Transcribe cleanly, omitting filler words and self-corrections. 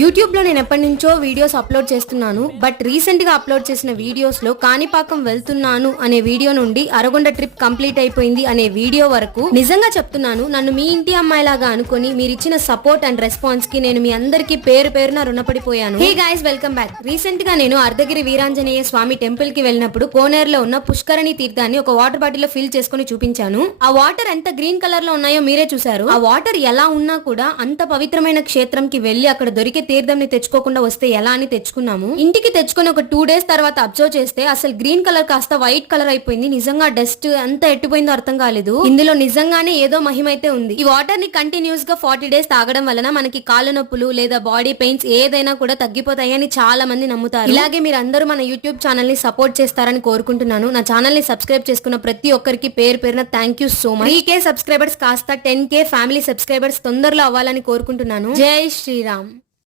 YouTube లో నేను ఎప్పటి నుంచో వీడియోస్ అప్లోడ్ చేస్తున్నాను. బట్ రీసెంట్ గా అప్లోడ్ చేసిన వీడియోస్ లో కాణిపాకం వెళ్తున్నాను అనే వీడియో నుండి అరగొండ ట్రిప్ కంప్లీట్ అయిపోయింది అనే వీడియో వరకు నిజంగా చెప్తున్నాను, నన్ను మీ ఇంటి అమ్మాయిలాగా అనుకుని మీరు ఇచ్చిన సపోర్ట్ అండ్ రెస్పాన్స్ కి నేను మీ అందరికి పేరు పేరున రుణపడిపోయాను. Hey guys, welcome back. Recent గా నేను అర్ధగిరి వీరాంజనేయ స్వామి టెంపుల్ కి వెళ్ళినప్పుడు కోనేరులో ఉన్న పుష్కరణి తీర్థాన్ని ఒక వాటర్ బాటిల్ లో ఫిల్ చేసుకుని చూపించాను. ఆ వాటర్ ఎంత గ్రీన్ కలర్ లో ఉన్నాయో మీరే చూసారు. ఆ వాటర్ ఎలా ఉన్నా కూడా అంత పవిత్రమైన క్షేత్రంకి వెళ్లి అక్కడ దొరికే తీర్థం ని తెచ్చుకోకుండా వస్తే ఎలా అని తెచ్చుకున్నాము. ఇంటికి తెచ్చుకుని ఒక 2 days తర్వాత అబ్జర్వ్ చేస్తే అసలు గ్రీన్ కలర్ కాస్త వైట్ కలర్ అయిపోయింది. నిజంగా డస్ట్ ఎంత ఎట్టిపోయిందో అర్థం కాలేదు. ఇందులో నిజంగానే ఏదో మహిమైతే ఉంది. ఈ వాటర్ ని కంటిన్యూస్ గా 40 days తాగడం వలన మనకి కాళ్ళ నొప్పులు లేదా బాడీ పెయిన్స్ ఏదైనా కూడా తగ్గిపోతాయని చాలా మంది నమ్ముతారు. ఇలాగే మీరు అందరూ మన యూట్యూబ్ ఛానల్ ని సపోర్ట్ చేస్తారని కోరుకుంటున్నాను. నా ఛానల్ ని సబ్స్క్రైబ్ చేసుకున్న ప్రతి ఒక్కరికి పేరు పేరున thank you so much. 3K subscribers కాస్త 10K ఫ్యామిలీ సబ్స్క్రైబర్స్ తొందరలో అవ్వాలని కోరుకుంటున్నాను. జై శ్రీరామ్.